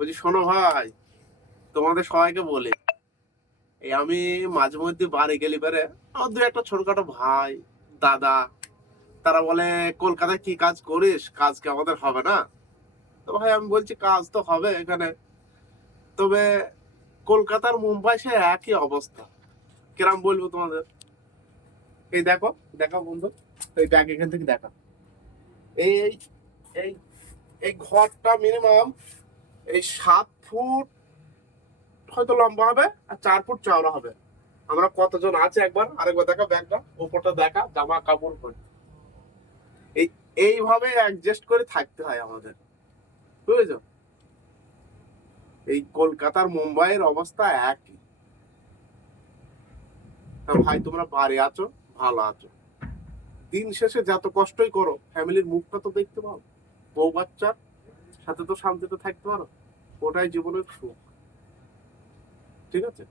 বলছি শোনো ভাই, তোমাদের সবাইকে বলি, এই আমি মাঝে মধ্যে বাড়ি গেলি পারে আমার দু একটা ছোটখাটো ভাই, দাদা, তারা বলে কলকাতায় কি কাজ করিস, কাজ কি আমাদের হবে না? তো ভাই আমি বলছি কাজ তো হবে এখানে, তবে কলকাতার মুম্বাই সে একই অবস্থা। কিরাম বলবো তোমাদের, এই দেখো, দেখো বন্ধু, এই দেখ এখান থেকে দেখা, এই এই এই এই ঘরটা মিনিমাম এই 7 ফুট হয়তো লম্বা হবে আর 4 ফুট চওড়া হবে। আমরা কতজন আছে একবার আরেকবার দেখা, ব্যাগটা উপরটা দেখা, জামা কাপড় পরে এই এইভাবে অ্যাডজাস্ট করে থাকতে হয় আমাদের, বুঝেছো? এই কলকাতার মুম্বাইয়ের অবস্থা একই। তা ভাই তোমরা বাড়ি আছো, ভালো আছো, দিন শেষে যত কষ্টই করো ফ্যামিলির মুখটা তো দেখতে পাও, বউ বাচ্চার সাথে তো শান্তিতে থাকতে পারো, ওটাই জীবনের সুখ। ঠিক আছে?